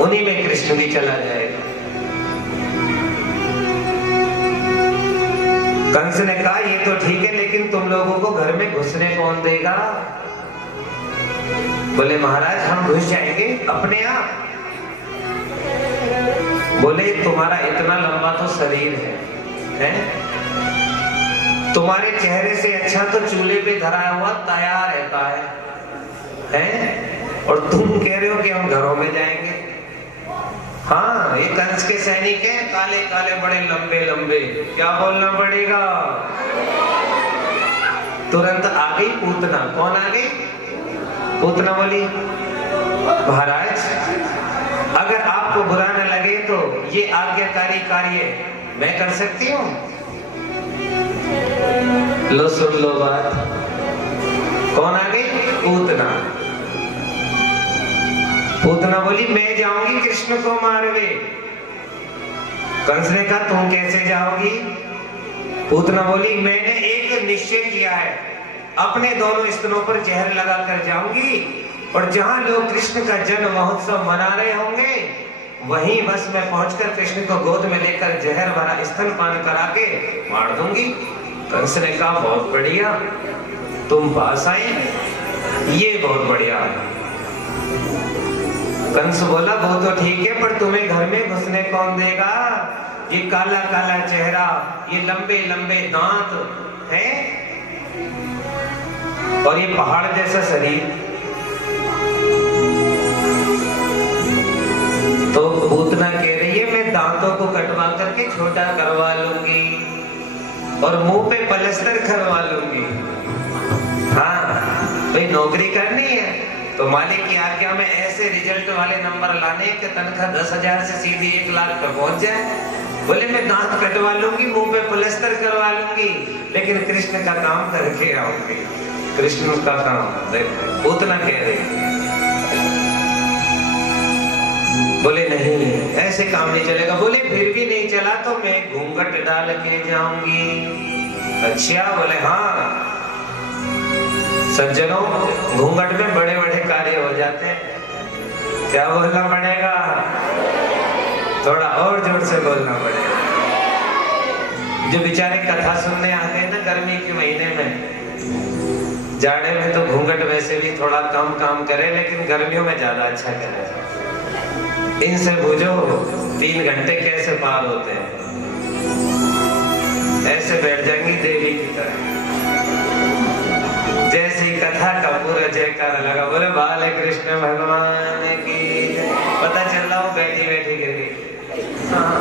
उन्हीं में कृष्ण भी चला जाएगा। कंस ने कहा ये तो ठीक है, लेकिन तुम लोगों को घर में घुसने कौन देगा? बोले महाराज हम घुस जाएंगे अपने आप। बोले तुम्हारा इतना लंबा तो शरीर है? तुम्हारे चेहरे से अच्छा तो चूल्हे पे धरा हुआ तैयार रहता है? और तुम कह रहे हो कि हम घरों में जाएंगे? हाँ, ये कंस के सैनिक हैं, काले काले बड़े लंबे लंबे। क्या बोलना पड़ेगा? तुरंत आ गई पूतना। कौन आ गई? पूतना बोली महाराज अगर आपको बुरा न लगे तो ये आज्ञाकारी कार्य मैं कर सकती हूँ। लो सुन लो बात। कौन आ गई? पूतना। पूतना बोली मैं जाऊंगी कृष्ण को मारवे। कंस ने कहा तुम कैसे जाओगी? पूतना बोली मैंने एक निश्चय किया है, अपने दोनों स्तनों पर जहर लगाकर जाऊंगी और जहां लोग कृष्ण का जन्म महोत्सव मना रहे होंगे वहीं बस मैं पहुंचकर कृष्ण को गोद में लेकर जहर भरा स्तनपान करा के मार दूंगी। कंस ने कहा बहुत बढ़िया, तुम पास आए, ये बहुत बढ़िया। कंस बोला वो तो ठीक है, पर तुम्हें घर में घुसने कौन देगा? ये काला काला चेहरा, ये लंबे लंबे दांत हैं और ये पहाड़ जैसा शरीर। तो पूतना कह रही है मैं दांतों को कटवा करके छोटा करवा लूंगी और मुंह पे पलस्तर करवा लूंगी। हाँ, तो नौकरी करनी है तो मालिक की आज्ञा में ऐसे रिजल्ट वाले नंबर लाने के तनख्वाह 10,000 से सीधी 1 लाख पे पहुंच जाए। बोले मैं दांत कटवा लूंगी, मुंह पे पलस्तर करवा लूंगी, लेकिन कृष्ण का काम करके आऊंगी। कृष्ण का काम देखो उतना कह रही। बोले नहीं ऐसे काम नहीं चलेगा। बोले फिर भी नहीं चला तो मैं घूंघट डाल के जाऊंगी। अच्छा? बोले हाँ सज्जनों, घूंघट में बड़े बड़े कार्य हो जाते हैं। क्या बोलना पड़ेगा? थोड़ा और जोर से बोलना पड़ेगा। जो बेचारे कथा सुनने आते हैं ना गर्मी के महीने में, जाड़े में तो घूंघट वैसे भी थोड़ा कम काम करे, लेकिन गर्मियों में ज्यादा अच्छा करे। इनसे पूछो 3 घंटे कैसे पार होते हैं। ऐसे बैठ जाएंगी देवी की तरह। जैसी कथा का पूरा जयकारा लगा, बोले बाले कृष्ण भगवान की। पता चल रहा हूँ बैठी बैठी गिर गई। हाँ।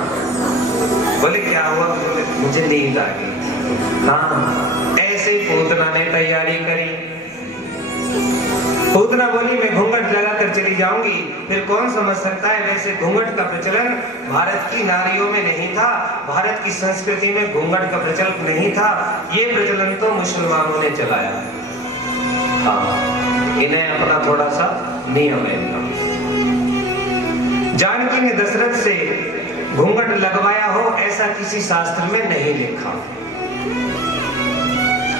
बोले क्या हुआ? बोले मुझे नींद आ गई। हाँ, ऐसे ही पूतना ने तैयारी करी। पूतना बोली मैं घूंघट लगाकर चली जाऊंगी, फिर कौन समझ सकता है। वैसे घूंघट का प्रचलन भारत की नारियों में नहीं था, भारत की संस्कृति में घूंघट का प्रचलन नहीं था। ये प्रचलन तो मुसलमानों ने चलाया। हाँ, इन्हें अपना थोड़ा सा नियम है इनका। जानकी ने दशरथ से घूंघट लगवाया हो ऐसा किसी शास्त्र में नहीं लिखा।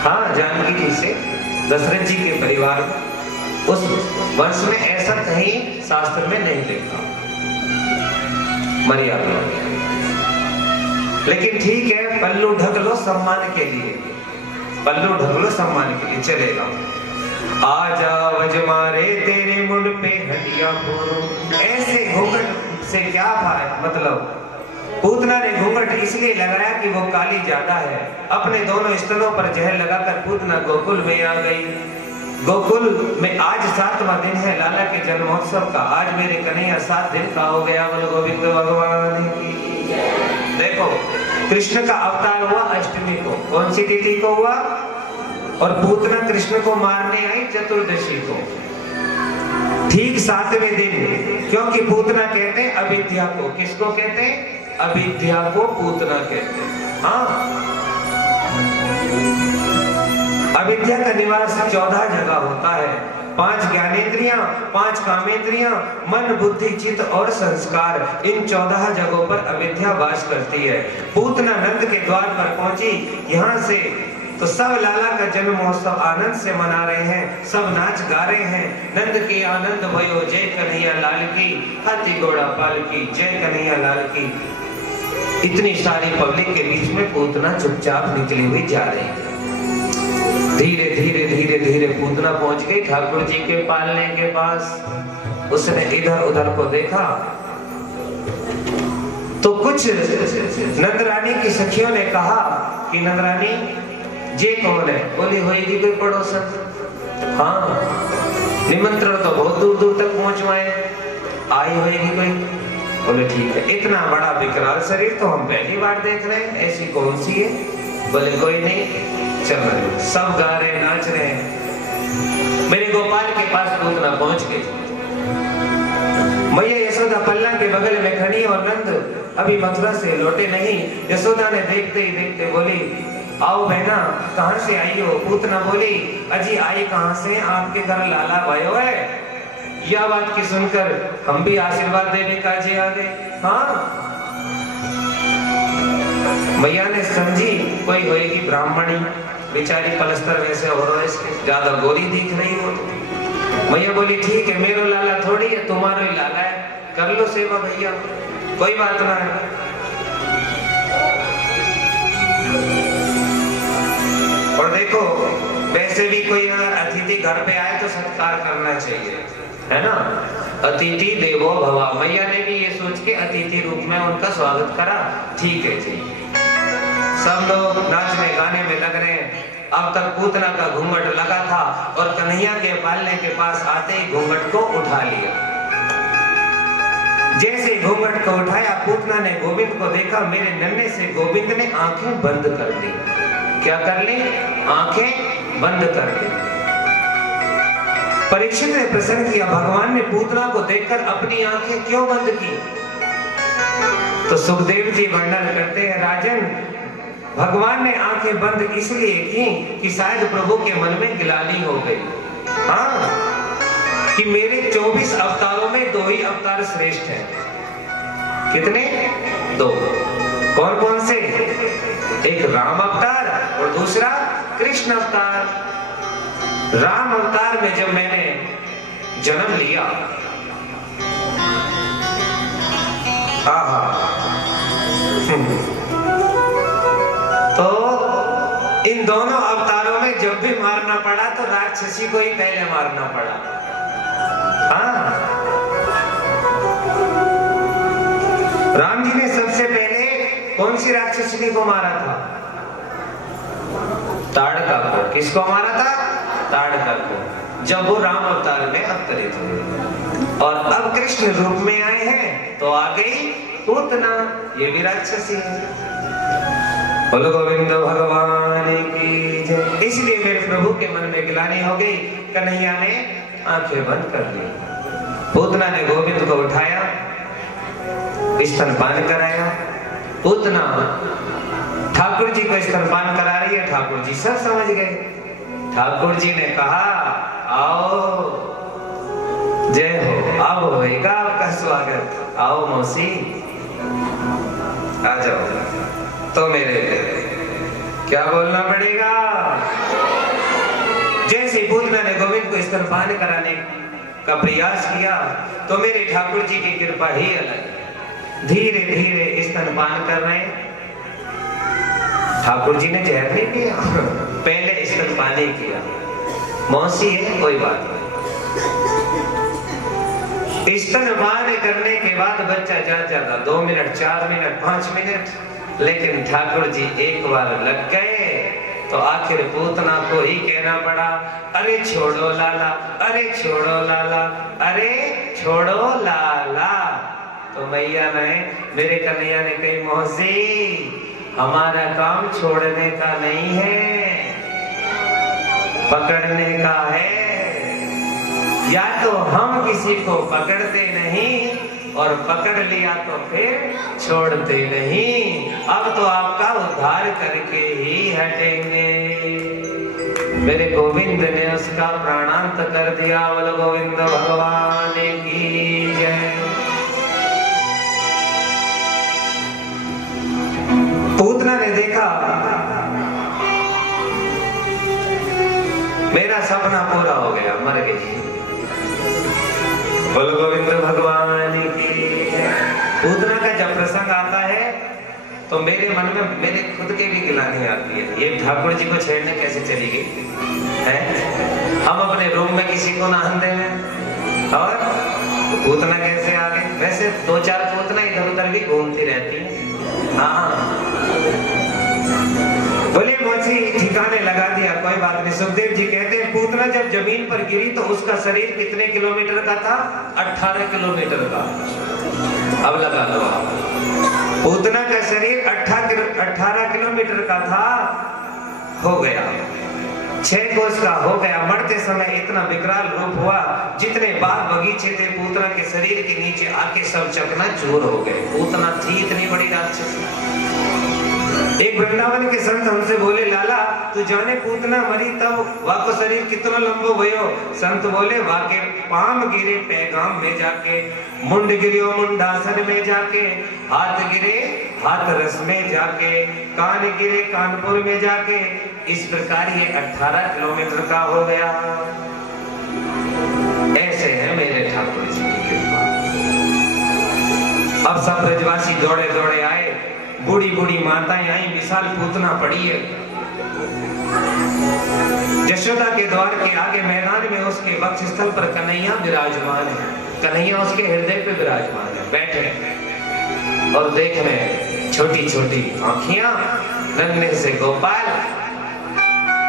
हाँ, जानकी जी से दशरथ जी के परिवार उस वंश में ऐसा कहीं शास्त्र में नहीं लिखा मर्यादा। लेकिन ठीक है, पल्लू ढक लो सम्मान के लिए, पल्लू ढक लो सम्मान के लिए चलेगा। आजा वज मारे तेरे मुंड पे हड्डियां फोड़ो। ऐसे घूंघट से क्या मतलब? पूतना ने घूंघट इसलिए लगाया कि वो काली ज्यादा है। अपने दोनों स्तनों पर जहर लगाकर पूतना गोकुल में आ गई। गोकुल में आज 7वां दिन है लाला के जन्मोत्सव का। आज मेरे कन्हैया 7 दिन का हो गया। बोलो गोविंद भगवान की। देखो कृष्ण का अवतार हुआ अष्टमी को। कौन सी तिथि को हुआ? और पूतना कृष्ण को मारने आई चतुर्दशी को, ठीक 7वें दिन। क्योंकि पूतना कहते हैं अविद्या को। किसको कहते हैं? अविद्या को पूतना कहते हैं। हाँ, अविद्या का निवास 14 जगह होता है। 5 ज्ञानेंद्रियां, 5 कामेंद्रियां, मन बुद्धि चित्त और संस्कार, इन 14 जगहों पर अविद्या वास करती है। पूतना नंद के द्वार पर पहुंची। यहाँ से तो सब लाला का जन्म महोत्सव आनंद से मना रहे हैं, सब नाच गा रहे हैं। नंद की आनंद भयो जय कन्हैया लाल की, हाथी घोड़ा पाल की जय कन्हैया लाल की। इतनी सारी पब्लिक के बीच में पूतना चुपचाप निकली हुई जा रही है। धीरे धीरे धीरे धीरे पूतना पहुंच गई ठाकुर जी के पालने के पास। उसने इधर उधर को देखा तो कुछ नंदरानी की सखियों ने कहा कि नंदरानी ये कौन है? बोली होएगी कोई पड़ोसन। हाँ, निमंत्रण तो बहुत दूर दूर तक पहुंचवाए, आई होएगी कोई। बोले ठीक है, इतना बड़ा विकराल शरीर तो हम पहली बार देख रहे हैं, ऐसी कौन सी है? बोले कोई नहीं, चल रहे, सब गा रहे नाच रहे हैं। मेरे गोपाल के पास पूतना पहुंच गई। मैया यशोदा पल्ला के बगल में खड़ी और नंद अभी मथुरा से लौटे नहीं। यशोदा ने देखते ही देखते बोली, आओ बहना, कहां से आई हो? पूतना बोली, अजी आई कहां से? आपके घर लाला भयो है। यह बात की सुनकर हम भी आशीर्वाद देने काजे आ गए। हाँ, मैया ने समझी कोई होएगी ब्राह्मणी, बेचारी पलस्तर वैसे हो रहा है, इसके ज्यादा गोरी दिख रही हो। मैया बोली ठीक है, मेरो लाला थोड़ी है, तुम्हारा ही लाला है, कर लो सेवा भैया, कोई बात ना है। और देखो, वैसे भी कोई अगर अतिथि घर पे आए तो सत्कार करना चाहिए, है ना? अतिथि देवो भव। मैया ने भी ये सोच के अतिथि रूप में उनका स्वागत करा। ठीक है जी, सब लोग नाचने गाने में लग रहे हैं। अब तक पूतना का घूंघट लगा था और कन्हैया के पालने के पास आते ही घूंघट को उठा लिया। जैसे घूंघट को उठाया, पूतना ने गोविंद को देखा। मेरे नन्हे से गोविंद ने आंखें बंद कर दी। क्या कर ली? आंखें बंद कर दी। परीक्षित ने प्रश्न किया, भगवान ने पूतना को देखकर अपनी आंखें क्यों बंद की? तो सुखदेव जी वर्णन करते हैं, राजन, भगवान ने आंखें बंद इसलिए की कि शायद प्रभु के मन में गिलानी हो गई। हाँ, कि मेरे 24 अवतारों में 2 ही अवतार श्रेष्ठ हैं। कितने? 2। कौन कौन से? एक राम अवतार और दूसरा कृष्ण अवतार। राम अवतार में जब मैंने जन्म लिया, तो इन दोनों अवतारों में जब भी मारना पड़ा तो राक्षसी को ही पहले मारना पड़ा। हाँ, राम जी ने सबसे पहले कौन सी राक्षसी को मारा था? ताड़का को। किसको मारा था? ताड़का को, जब वो राम अवतार में अवतरित हुए। और अब कृष्ण रूप में आए हैं तो आ गई पूतना, ये भी राक्षसी है। बोलो गोविंद भगवान की जय। इसलिए मेरे प्रभु के मन में गिलानी हो गई। कन्हैया ने आंखें बंद कर ली। पूतना ने गोविंद को उठाया, स्तनपान कराया। पूतना ठाकुर जी को स्तनपान करा रही है। ठाकुर जी सब समझ गए। ठाकुर जी ने कहा, आओ, जय हो, आओ, होएगा आपका स्वागत, आओ मौसी, आ जाओ। तो मेरे क्या बोलना पड़ेगा? जैसे पूतना ने गोविंद को स्तनपान कराने का प्रयास किया तो मेरे ठाकुर जी की कृपा ही अलग। धीरे धीरे स्तनपान कर रहे। ठाकुर जी ने जहर नहीं पिया, पहले स्तनपान ही किया। मौसी है, कोई बात नहीं। स्तनपान करने के बाद बच्चा जाएगा 2 मिनट, 4 मिनट, 5 मिनट, लेकिन ठाकुर जी एक बार लग गए तो आखिर पूतना को ही कहना पड़ा, अरे छोड़ो लाला, अरे छोड़ो लाला, अरे छोड़ो लाला। तो मैया ने, मेरे कन्हैया ने कही, मौसी, हमारा काम छोड़ने का नहीं है, पकड़ने का है। या तो हम किसी को पकड़ते नहीं और पकड़ लिया तो फिर छोड़ते नहीं। अब तो आपका उद्धार करके ही हटेंगे। मेरे गोविंद ने उसका प्राणांत कर दिया। बोलो गोविंद भगवान की जय। पूतना ने देखा सपना पूरा हो गया, मर गई। बोल गोविंद भगवान की। पूतना का जब प्रसंग आता है तो मेरे मन में मेरे खुद के भी गिलानी आती है, ये ठाकुर जी को छेड़ने कैसे चली गई है। हम अपने रूम में किसी को नहान देंगे और पूतना कैसे आ गए। वैसे 2-4 पूतना इधर उधर भी घूमती रहती है। हाँ बोले मौसी ठिकाने लगा दिया, कोई बात नहीं। सुखदेव जी कहते हैं पूतना जब जमीन पर गिरी तो उसका शरीर कितने किलोमीटर का था? 18 किलोमीटर का। अब लगा लो आप, पूतना का शरीर 18 किलोमीटर का था, हो गया 6 कोस का हो गया। मरते समय इतना विकराल रूप हुआ, जितने बाग बगीचे थे पूतना के शरीर के नीचे आके सब चकनाचूर हो गए। पूतना थी इतनी बड़ी राक्षसी। एक वृंदावन के संत हमसे बोले, लाला तू जाने पूतना मरी तब वाको शरीर कितना लंबो भयो। संत बोले, वाके पाम गिरे पैगाम में जाके, मुंड गिरियो मुंडासन में जाके, हाथ गिरे हाथ रस में जाके, कान गिरे कानपुर में जाके। इस प्रकार ये 18 किलोमीटर का हो गया। ऐसे है मेरे ठाकुर जी की कृपा। अब सब ब्रजवासी दौड़े दौड़े आए, बूढ़ी बूढ़ी माताएं आई, विशाल पूतना पड़ी है। यशोदा के द्वार के आगे मैदान में उसके वक्षस्थल पर कन्हैया विराजमान है। कन्हैया उसके हृदय पे विराजमान है, बैठे और देख रहे, छोटी छोटी आंखियां, नन्हे से गोपाल।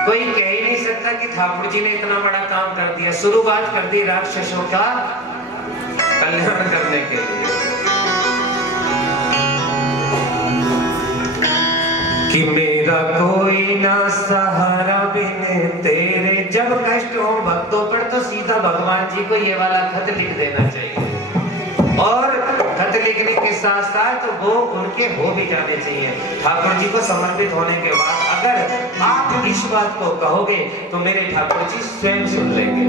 कोई कह ही नहीं सकता कि ठाकुर जी ने इतना बड़ा काम कर दिया। शुरुआत कर दी राक्षसों का कल्याण करने के लिए कि मेरा कोई ना सहारा बिन तेरे। जब कष्ट हो भक्तों पर तो सीधा भगवान जी को ये वाला खत लिख देना चाहिए, और खत लिखने के साथ साथ वो उनके हो भी जाने चाहिए। ठाकुर जी को समर्पित होने के बाद अगर आप इस बात को कहोगे तो मेरे ठाकुर जी स्वयं सुन लेंगे।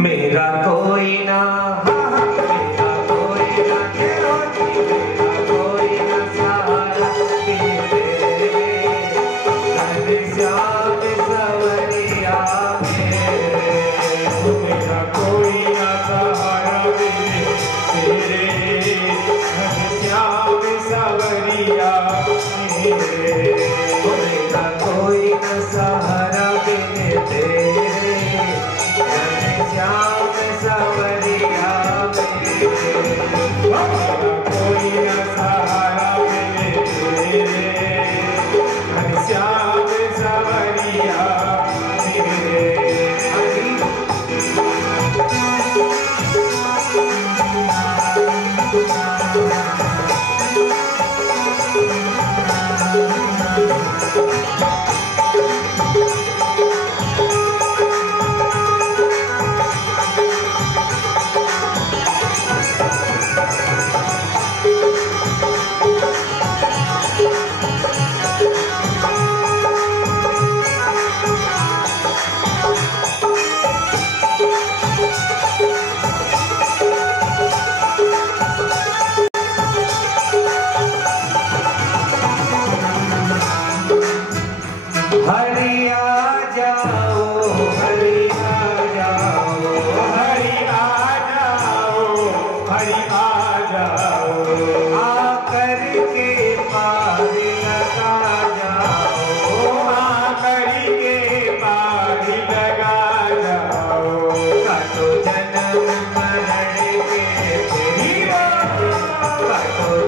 मेरा कोई ना, मेरा कोई ना, मेरा कोई ना सहारा बिन तेरे, श्याम सवरिया मेरे। मेरा कोई ना सहारा बिन तेरे, श्याम सवरिया मेरे। मेरा कोई ना सहारा बिन तेरे, श्याम सवरिया मेरे। मेरा कोई ना सहारा बिन तेरे, श्याम सवरिया मेरे।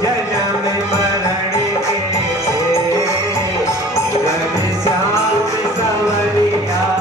जन्म मरण के तेरे,